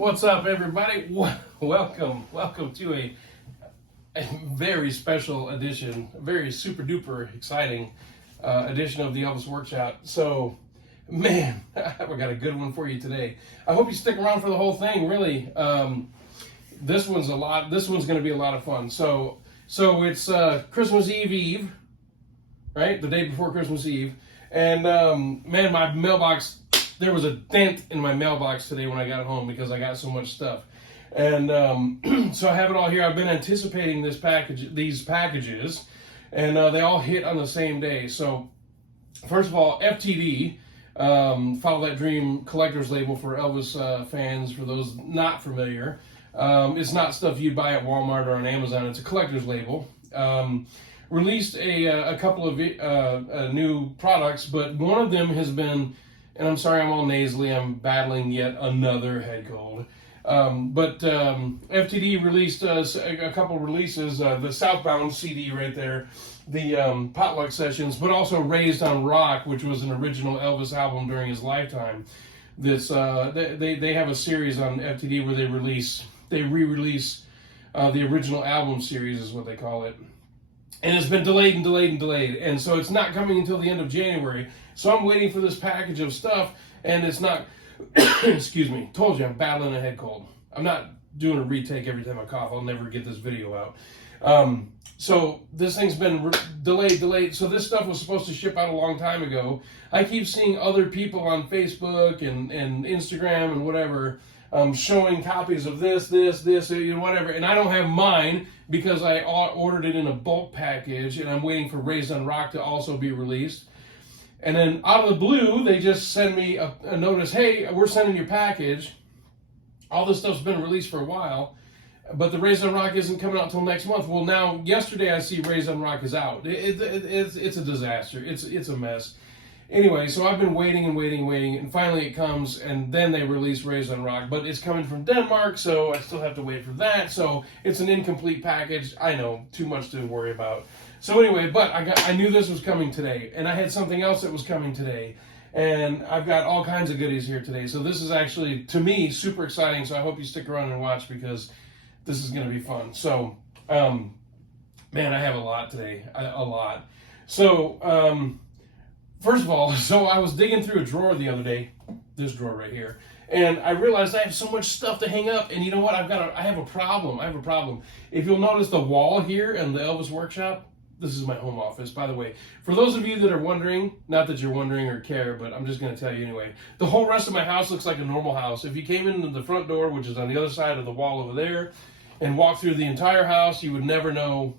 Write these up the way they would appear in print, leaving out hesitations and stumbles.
What's up, everybody? Welcome to a very special edition, a very super duper exciting edition of the Elvis Workshop. So, man, I got a good one for you today. I hope you stick around for the whole thing. Really, this one's going to be a lot of fun. So it's Christmas Eve, right? The day before Christmas Eve, and man, my mailbox. There was a dent in my mailbox today when I got home because I got so much stuff. And so I have it all here. I've been anticipating these packages, and they all hit on the same day. So first of all, FTD, Follow That Dream collector's label for Elvis fans, for those not familiar. It's not stuff you'd buy at Walmart or on Amazon. It's a collector's label. Released a couple of new products, but one of them has been, and I'm sorry I'm all nasally, I'm battling yet another head cold. But FTD released a couple releases, the Southbound CD right there, the Potluck sessions, but also Raised on Rock, which was an original Elvis album during his lifetime. This they have a series on FTD where they re-release the original album series is what they call it. And it's been delayed, and so it's not coming until the end of January. So I'm waiting for this package of stuff, and it's not, excuse me, told you I'm battling a head cold. I'm not doing a retake every time I cough. I'll never get this video out. So this thing's been delayed. So this stuff was supposed to ship out a long time ago. I keep seeing other people on Facebook and Instagram and whatever showing copies of this, whatever. And I don't have mine because I ordered it in a bulk package, and I'm waiting for Raised on Rock to also be released. And then out of the blue, they just send me a notice, hey, we're sending your package. All this stuff's been released for a while, but the Raised on Rock isn't coming out until next month. Well, now, yesterday I see Raised on Rock is out. It's a disaster. It's a mess. Anyway, so I've been waiting, and finally it comes, and then they release Raised on Rock. But it's coming from Denmark, so I still have to wait for that. So it's an incomplete package. I know, too much to worry about. So anyway, but I knew this was coming today, and I had something else that was coming today, and I've got all kinds of goodies here today. So this is actually, to me, super exciting, so I hope you stick around and watch because this is going to be fun. So, man, I have a lot today, a lot. So, first of all, so I was digging through a drawer the other day, this drawer right here, and I realized I have so much stuff to hang up, and you know what, I have a problem. If you'll notice the wall here in the Elvis Workshop, this is my home office, by the way. For those of you that are wondering, not that you're wondering or care, but I'm just going to tell you anyway, the whole rest of my house looks like a normal house. If you came into the front door, which is on the other side of the wall over there, and walked through the entire house, you would never know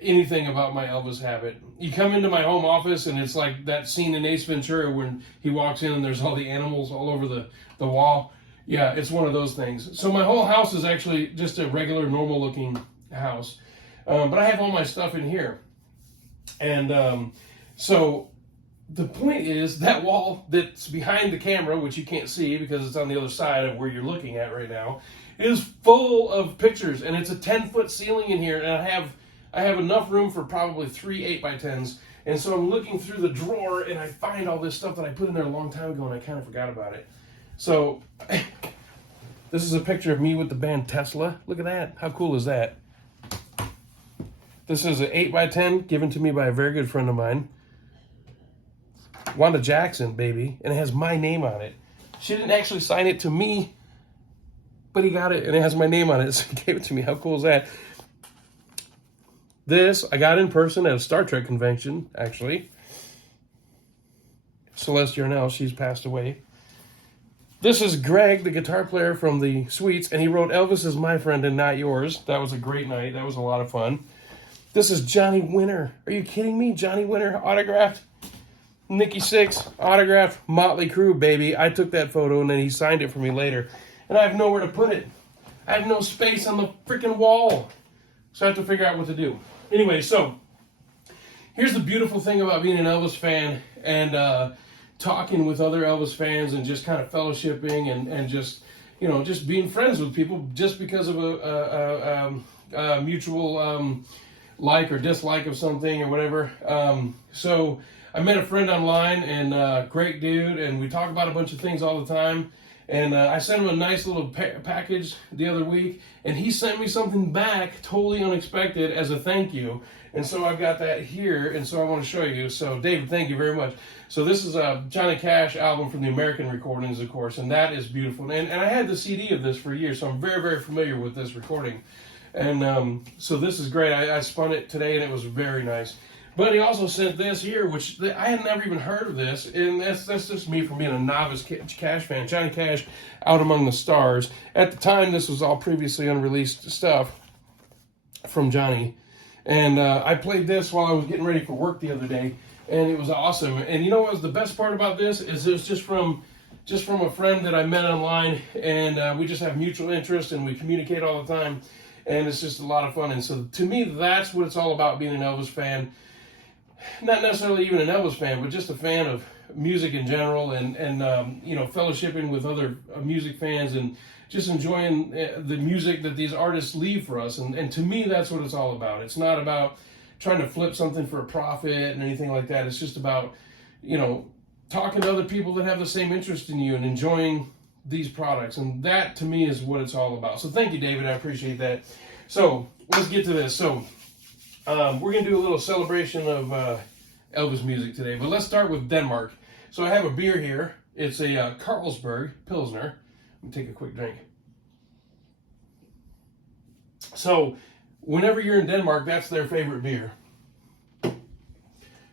anything about my Elvis habit. You come into my home office, and it's like that scene in Ace Ventura when he walks in and there's all the animals all over the wall. Yeah, it's one of those things. So my whole house is actually just a regular, normal-looking house. But I have all my stuff in here. And so the point is that wall that's behind the camera, which you can't see because it's on the other side of where you're looking at right now, is full of pictures. And it's a 10-foot ceiling in here. And I have enough room for probably 3 8x10s. And so I'm looking through the drawer, and I find all this stuff that I put in there a long time ago, and I kind of forgot about it. So this is a picture of me with the band Tesla. Look at that. How cool is that? This is an 8x10 given to me by a very good friend of mine. Wanda Jackson, baby. And it has my name on it. She didn't actually sign it to me, but he got it, and it has my name on it, so he gave it to me. How cool is that? This, I got in person at a Star Trek convention, actually. Celeste Yarnell, she's passed away. This is Greg, the guitar player from the Sweets, and he wrote, Elvis is my friend and not yours. That was a great night. That was a lot of fun. This is Johnny Winter. Are you kidding me? Johnny Winter autographed. Nikki Sixx autographed. Motley Crue, baby. I took that photo, and then he signed it for me later. And I have nowhere to put it. I have no space on the freaking wall. So I have to figure out what to do. Anyway, so here's the beautiful thing about being an Elvis fan and talking with other Elvis fans and just kind of fellowshipping and just, you know, just being friends with people just because of a mutual like or dislike of something or whatever. So I met a friend online, and great dude, and we talk about a bunch of things all the time. And I sent him a nice little package the other week, and he sent me something back totally unexpected as a thank you. And so I've got that here, and so I want to show you. So David, thank you very much. So this is a Johnny Cash album from the American recordings, of course, and that is beautiful. And I had the CD of this for years, so I'm very, very familiar with this recording. And so this is great. I spun it today, and it was very nice. But he also sent this here, which I had never even heard of this, and that's just me from being a novice Cash fan. Johnny Cash, Out Among the Stars. At the time, this was all previously unreleased stuff from Johnny. And I played this while I was getting ready for work the other day, and it was awesome. And you know what was the best part about this? Is it was just from a friend that I met online, and we just have mutual interest, and we communicate all the time, and it's just a lot of fun. And so to me, that's what it's all about, being an Elvis fan. Not necessarily even an Elvis fan, but just a fan of music in general, and you know, fellowshipping with other music fans, and just enjoying the music that these artists leave for us. And to me, that's what it's all about. It's not about trying to flip something for a profit and anything like that. It's just about, you know, talking to other people that have the same interest in you and enjoying these products. And that, to me, is what it's all about. So thank you, David. I appreciate that. So let's get to this. So we're going to do a little celebration of Elvis music today, but let's start with Denmark. So I have a beer here. It's a Carlsberg Pilsner. Let me take a quick drink. So whenever you're in Denmark, that's their favorite beer.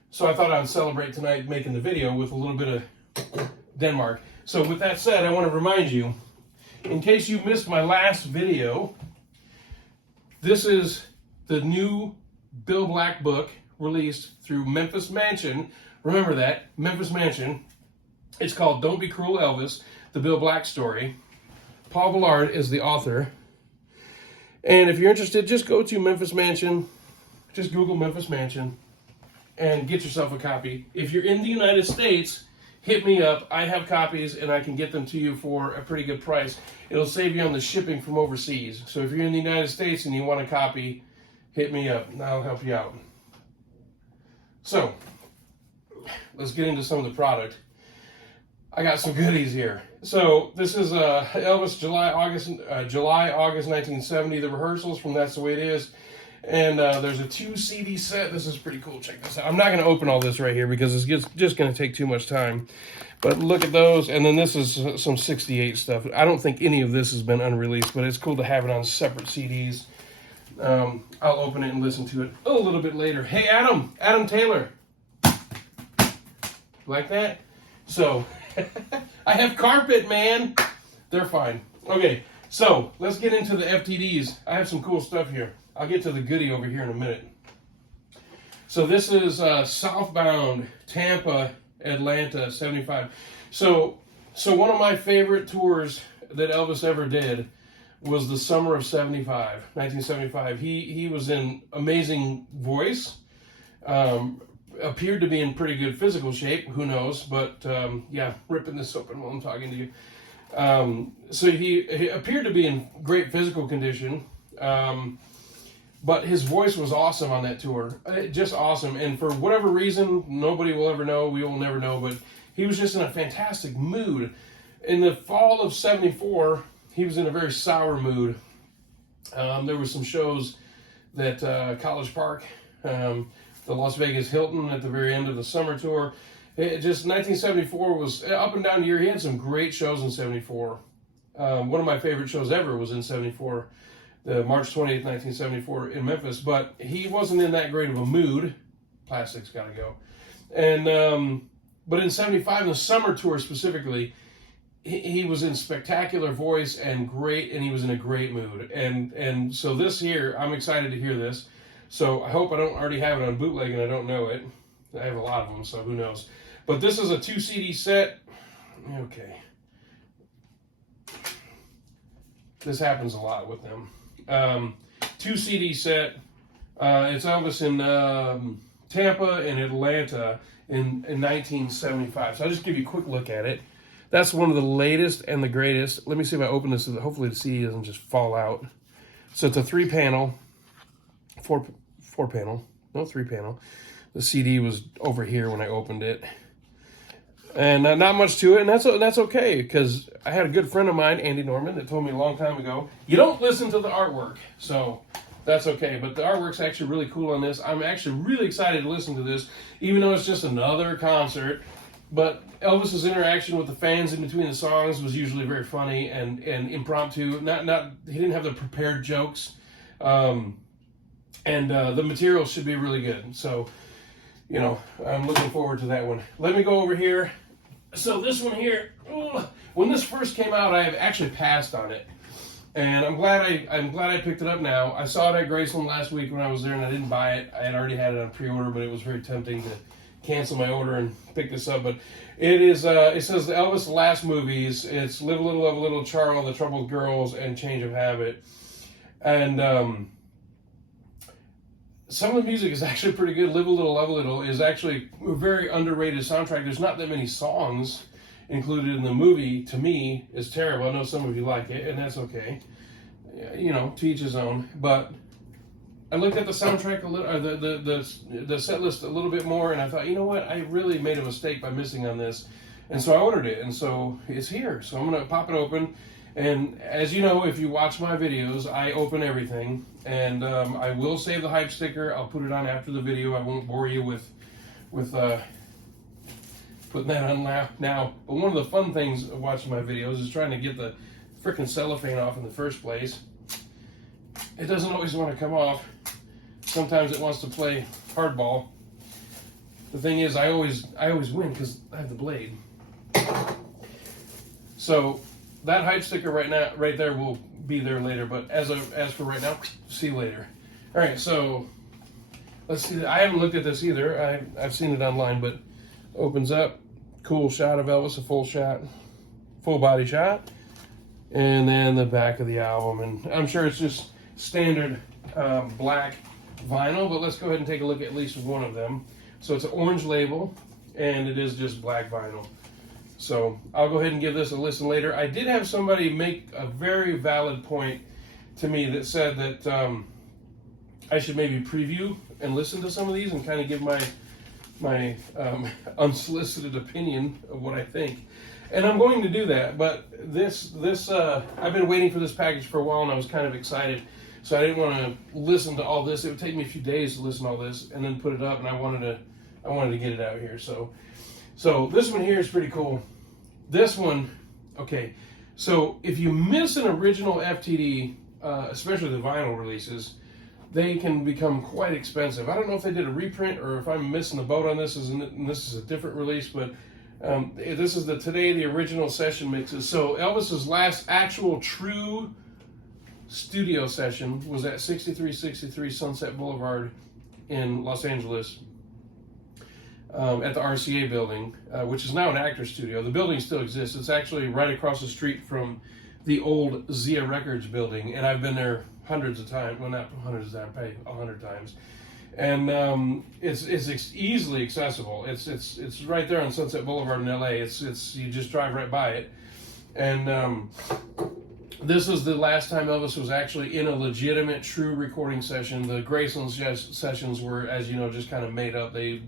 So I thought I'd celebrate tonight making the video with a little bit of Denmark. So with that said, I want to remind you, in case you missed my last video, this is the new Bill Black book released through Memphis Mansion. Remember that, Memphis Mansion. It's called Don't Be Cruel, Elvis, the Bill Black story. Paul Villard is the author. And if you're interested, just go to Memphis Mansion. Just Google Memphis Mansion and get yourself a copy. If you're in the United States, hit me up. I have copies, and I can get them to you for a pretty good price. It'll save you on the shipping from overseas. So if you're in the United States and you want a copy, hit me up, and I'll help you out. So, let's get into some of the product. I got some goodies here. So, this is Elvis July, August 1970, the rehearsals from That's the Way It Is. And there's a 2 CD set. This is pretty cool. Check this out. I'm not going to open all this right here because it's just going to take too much time. But look at those. And then this is some 68 stuff. I don't think any of this has been unreleased, but it's cool to have it on separate CDs. I'll open it and listen to it a little bit later. Hey, Adam Taylor. Like that? So, I have carpet, man. They're fine. Okay, so let's get into the FTDs. I have some cool stuff here. I'll get to the goodie over here in a minute. So this is Southbound, Tampa, Atlanta, 75. So one of my favorite tours that Elvis ever did was the summer of 1975. He was in amazing voice, appeared to be in pretty good physical shape, who knows, but yeah, ripping this open while I'm talking to you. So he appeared to be in great physical condition, but his voice was awesome on that tour, just awesome. And for whatever reason, nobody will ever know, we will never know, but he was just in a fantastic mood. In the fall of 74, he was in a very sour mood. There were some shows that College Park, the Las Vegas Hilton at the very end of the summer tour. Just 1974 was up and down the year. He had some great shows in 74. One of my favorite shows ever was in 74, the March 28th, 1974 in Memphis. But he wasn't in that great of a mood. Plastic's got to go. And but in 75, in the summer tour specifically, he was in spectacular voice and great, and he was in a great mood. And so this here, I'm excited to hear this. So I hope I don't already have it on bootleg and I don't know it. I have a lot of them, so who knows. But this is a 2 CD set. Okay. This happens a lot with them. 2 CD set. It's Elvis in Tampa and Atlanta in 1975. So I'll just give you a quick look at it. That's one of the latest and the greatest. Let me see if I open this. Hopefully the CD doesn't just fall out. So it's a 3-panel, 4-panel, no 3-panel. The CD was over here when I opened it. And not much to it, and that's okay, because I had a good friend of mine, Andy Norman, that told me a long time ago, you don't listen to the artwork, so that's okay. But the artwork's actually really cool on this. I'm actually really excited to listen to this, even though it's just another concert. But Elvis's interaction with the fans in between the songs was usually very funny and impromptu. He didn't have the prepared jokes, and the material should be really good. So, you know, I'm looking forward to that one. Let me go over here. So this one here, when this first came out, I have actually passed on it, and I'm glad I picked it up now. I saw it at Graceland last week when I was there, and I didn't buy it. I had already had it on pre-order, but it was very tempting to cancel my order and pick this up. But it is it says the Elvis last movies. It's Live a Little, Love a Little, Charles, The Troubled Girls, and Change of Habit. And some of the music is actually pretty good. Live a Little, Love a Little is actually a very underrated soundtrack. There's not that many songs included in the movie. To me, it's terrible. I know some of you like it, and that's okay. You know, to each his own. But I looked at the soundtrack a little, or the set list a little bit more, and I thought, you know what, I really made a mistake by missing on this, and so I ordered it, and so it's here. So I'm gonna pop it open, and as you know, if you watch my videos, I open everything, and I will save the hype sticker. I'll put it on after the video. I won't bore you with putting that on now. But one of the fun things of watching my videos is trying to get the frickin' cellophane off in the first place. It doesn't always want to come off. Sometimes it wants to play hardball. The thing is, I always win because I have the blade. So that hype sticker right there will be there later. But as for right now, see you later. All right, so let's see. I haven't looked at this either. I've seen it online, but opens up, cool shot of Elvis, a full shot, full body shot, and then the back of the album. And I'm sure it's just standard black vinyl, but let's go ahead and take a look at least one of them. So it's an orange label, and it is just black vinyl. So I'll go ahead and give this a listen later. I did have somebody make a very valid point to me that said that I should maybe preview and listen to some of these and kind of give my unsolicited opinion of what I think. And I'm going to do that, but this I've been waiting for this package for a while, and I was kind of excited. So I didn't want to listen to all this. It would take me a few days to listen to all this and then put it up, and I wanted to get it out here. So this one here is pretty cool. This one, okay. So if you miss an original FTD, especially the vinyl releases, they can become quite expensive. I don't know if they did a reprint or if I'm missing the boat on this, and this is a different release, but this is the original session mixes. So Elvis's last actual true studio session was at 6363 Sunset Boulevard in Los Angeles at the RCA building, which is now an actor's studio. The building still exists. It's actually right across the street from the old Zia Records building, and I've been there hundreds of times. Well, not hundreds of times, probably 100 times. And it's easily accessible. It's right there on Sunset Boulevard in LA. It's you just drive right by it. And this is the last time Elvis was actually in a legitimate, true recording session. The Graceland sessions were, as you know, just kind of made up. They,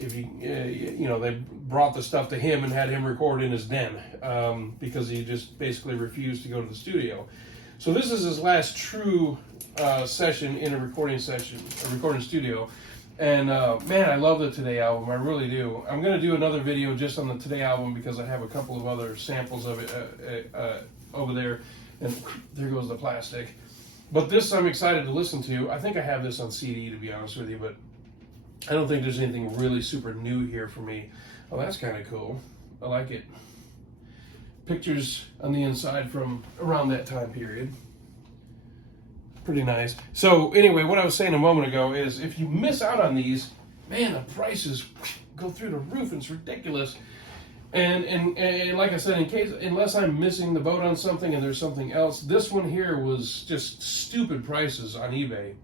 they brought the stuff to him and had him record in his den because he just basically refused to go to the studio. So this is his last true session in a recording studio. And man, I love the Today album. I really do. I'm going to do another video just on the Today album because I have a couple of other samples of it over there. And there goes the plastic. But this I'm excited to listen to. I think I have this on CD, to be honest with you, but I don't think there's anything really super new here for me. Oh, that's kind of cool. I like it. Pictures on the inside from around that time period. Pretty nice. So anyway, what I was saying a moment ago is if you miss out on these, man, the prices go through the roof and it's ridiculous. And like I said, unless I'm missing the boat on something and there's something else, this one here was just stupid prices on eBay.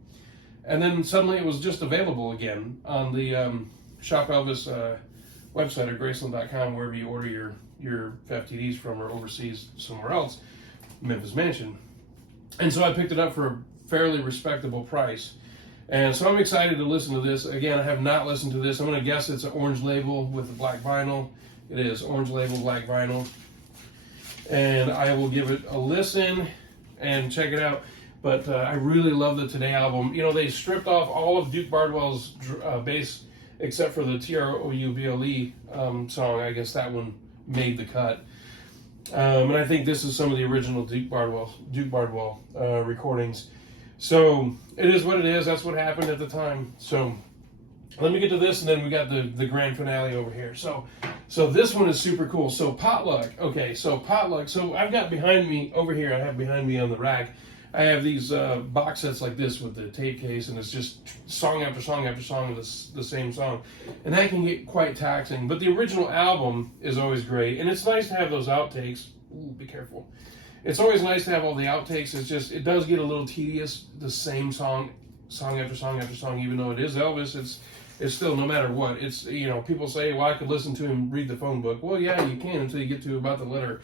And then suddenly it was just available again on the Shop Elvis website or Graceland.com, wherever you order your FTDs from, or overseas somewhere else, Memphis Mansion. And so I picked it up for a fairly respectable price. And so I'm excited to listen to this. Again, I have not listened to this. I'm going to guess it's an orange label with a black vinyl. It is orange label, black vinyl. And I will give it a listen and check it out. But I really love the Today album. You know, they stripped off all of Duke Bardwell's bass except for the Trouble song. I guess that one made the cut. And I think this is some of the original Duke Bardwell recordings. So it is what it is. That's what happened at the time. So let me get to this, and then we got the grand finale over here. So this one is super cool. So Potluck. Okay, so Potluck. So I've got behind me over here. I have behind me on the rack. I have these box sets like this with the tape case, and it's just song after song after song of the same song, and that can get quite taxing. But the original album is always great, and it's nice to have those outtakes. Ooh, be careful. It's always nice to have all the outtakes. It's just, it does get a little tedious, the same song after song after song, even though it is Elvis. It's still, no matter what. It's, you know, people say, well, I could listen to him read the phone book. Well, yeah, you can until you get to about the letter,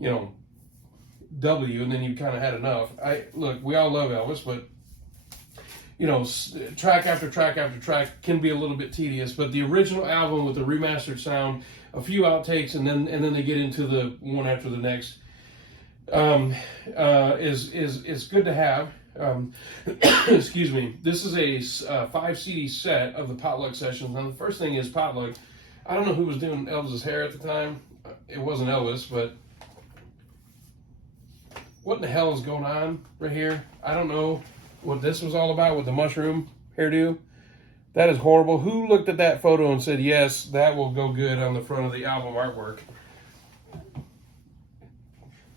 you know, W, and then you kind of had enough. Look, we all love Elvis, but you know, track after track after track can be a little bit tedious. But the original album with the remastered sound, a few outtakes, and then they get into the one after the next, is good to have. Excuse me. This is a 5 CD set of the Potluck sessions. Now the first thing is Potluck. I don't know who was doing Elvis's hair at the time. It wasn't Elvis, but what in the hell is going on right here? I don't know what this was all about with the mushroom hairdo. That is horrible. Who looked at that photo and said, yes, that will go good on the front of the album artwork?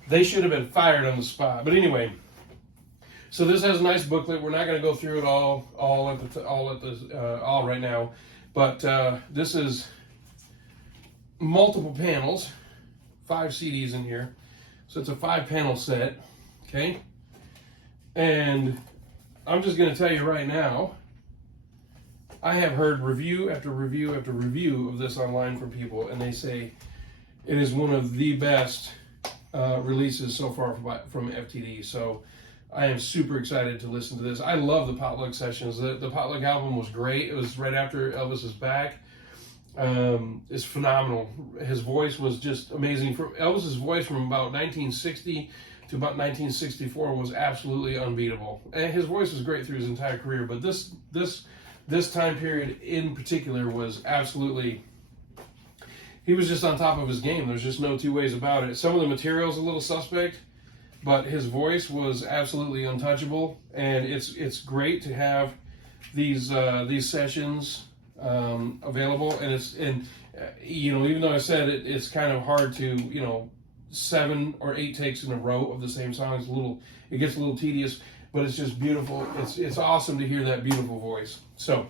They should have been fired on the spot. But anyway, so this has a nice booklet. We're not going to go through it all right now. But this is multiple panels, 5 CDs in here. So it's a 5-panel set, okay? And I'm just going to tell you right now, I have heard review after review after review of this online from people, and they say it is one of the best releases so far from FTD. So I am super excited to listen to this. I love the Potluck sessions. The Potluck album was great. It was right after Elvis is back. Is phenomenal. His voice was just amazing. Elvis's voice from about 1960 to about 1964 was absolutely unbeatable. And his voice was great through his entire career, but this time period in particular was absolutely, he was just on top of his game. There's just no two ways about it. Some of the material's a little suspect, but his voice was absolutely untouchable, and it's great to have these sessions available, and you know, even though I said it's kind of hard to, you know, 7 or 8 takes in a row of the same song. It gets a little tedious, but it's just beautiful. It's awesome to hear that beautiful voice. So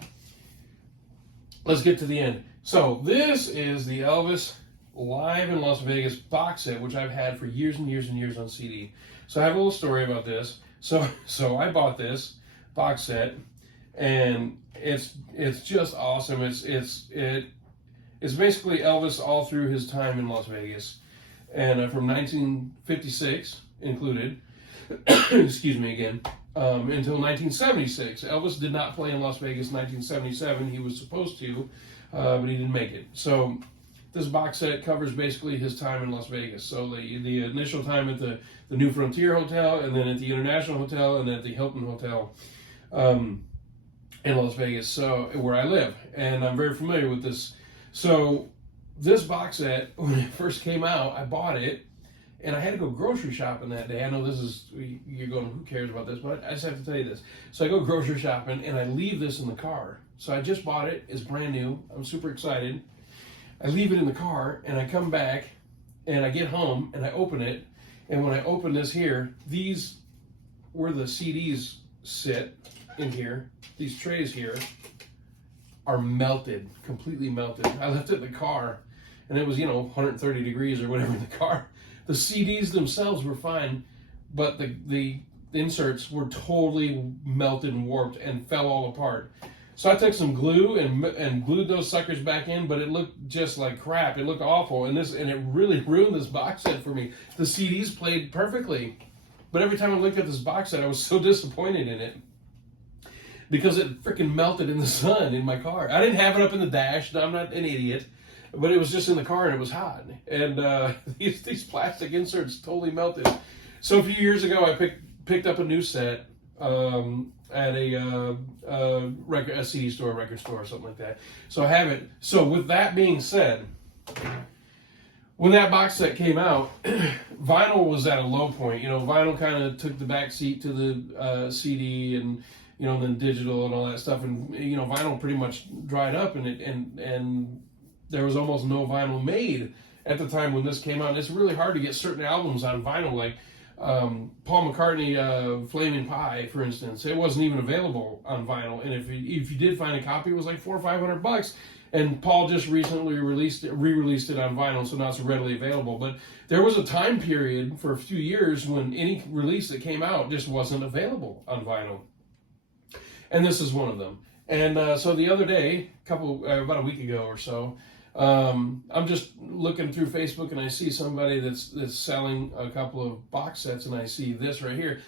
let's get to the end. So this is the Elvis Live in Las Vegas box set, which I've had for years and years and years on CD. So I have a little story about this. So I bought this box set, and it's just awesome. It's basically Elvis all through his time in Las Vegas, and from 1956 included, excuse me again, until 1976. Elvis did not play in Las Vegas in 1977. He was supposed to, but he didn't make it. So this box set covers basically his time in Las Vegas. So the initial time at the New Frontier Hotel, and then at the International Hotel, and then at the Hilton Hotel in Las Vegas, so where I live, and I'm very familiar with this. So this box set, when it first came out, I bought it, and I had to go grocery shopping that day. I know this is, you're going, who cares about this, but I just have to tell you this. So I go grocery shopping, and I leave this in the car. So I just bought it. It's brand new. I'm super excited. I leave it in the car, and I come back, and I get home, and I open it, and when I open this here, these, where the CDs sit in here, these trays here, are melted, completely melted. I left it in the car, and it was, you know, 130 degrees or whatever in the car. The CDs themselves were fine, but the inserts were totally melted and warped and fell all apart. So I took some glue and glued those suckers back in, but it looked just like crap. It looked awful, and it really ruined this box set for me. The CDs played perfectly, but every time I looked at this box set, I was so disappointed in it. because it freaking melted in the sun in my car. I didn't have it up in the dash. I'm not an idiot. But it was just in the car and it was hot. And these plastic inserts totally melted. So a few years ago, I picked up a new set at a CD store, record store, or something like that. So I have it. So with that being said, when that box set came out, vinyl was at a low point. Vinyl kind of took the back seat to the CD, and then digital and all that stuff. And vinyl pretty much dried up, and there was almost no vinyl made at the time when this came out. And it's really hard to get certain albums on vinyl, like Paul McCartney, Flaming Pie, for instance. It wasn't even available on vinyl, and if you did find a copy, it was like $400 or $500. And Paul just recently re-released it on vinyl, so now it's readily available. But there was a time period for a few years when any release that came out just wasn't available on vinyl, and this is one of them. And so the other day, about a week ago or so, I'm just looking through Facebook, and I see somebody that's selling a couple of box sets, and I see this right here.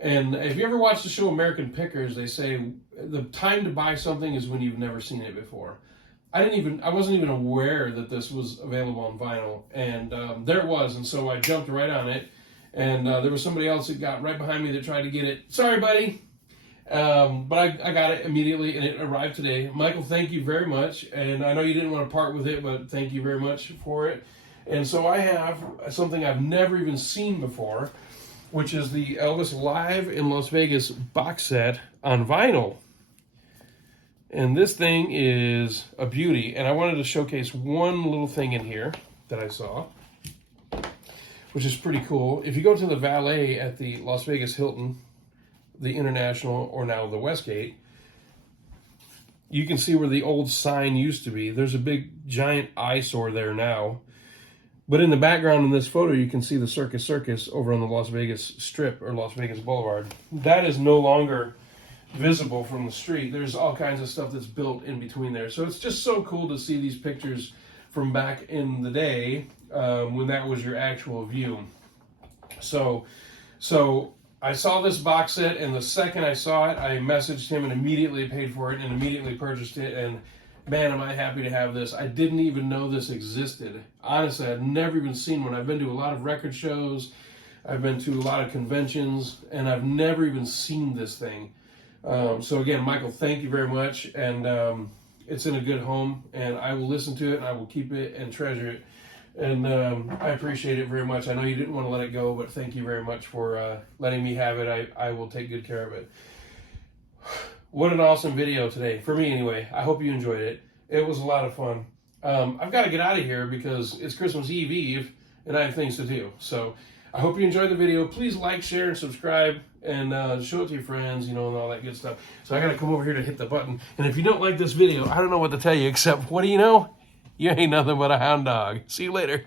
And if you ever watch the show American Pickers, they say the time to buy something is when you've never seen it before. I wasn't even aware that this was available on vinyl, and there it was, and so I jumped right on it. And there was somebody else that got right behind me that tried to get it. Sorry, buddy. But I got it immediately, and it arrived today. Michael, thank you very much. And I know you didn't want to part with it, but thank you very much for it. And so I have something I've never even seen before, which is the Elvis Live in Las Vegas box set on vinyl. And this thing is a beauty. And I wanted to showcase one little thing in here that I saw, which is pretty cool. If you go to the valet at the Las Vegas Hilton, the International, or now the Westgate, you can see where the old sign used to be. There's a big giant eyesore there now. But in the background in this photo, you can see the Circus over on the Las Vegas Strip, or Las Vegas Boulevard. That is no longer visible from the street. There's all kinds of stuff that's built in between there. So it's just so cool to see these pictures from back in the day when that was your actual view. So I saw this box set, and the second I saw it, I messaged him and immediately paid for it and immediately purchased it. And man, am I happy to have this. I didn't even know this existed. Honestly, I've never even seen one. I've been to a lot of record shows. I've been to a lot of conventions, and I've never even seen this thing. So again, Michael, thank you very much. And it's in a good home, and I will listen to it, and I will keep it and treasure it. And I appreciate it very much. I know you didn't want to let it go, but thank you very much for letting me have it. I will take good care of it. What an awesome video today, for me anyway. I hope you enjoyed it. It was a lot of fun. I've got to get out of here because it's Christmas Eve, and I have things to do. So I hope you enjoyed the video. Please like, share, and subscribe, and show it to your friends, and all that good stuff. So I got to come over here to hit the button. And if you don't like this video, I don't know what to tell you, except, what do you know? You ain't nothing but a hound dog. See you later.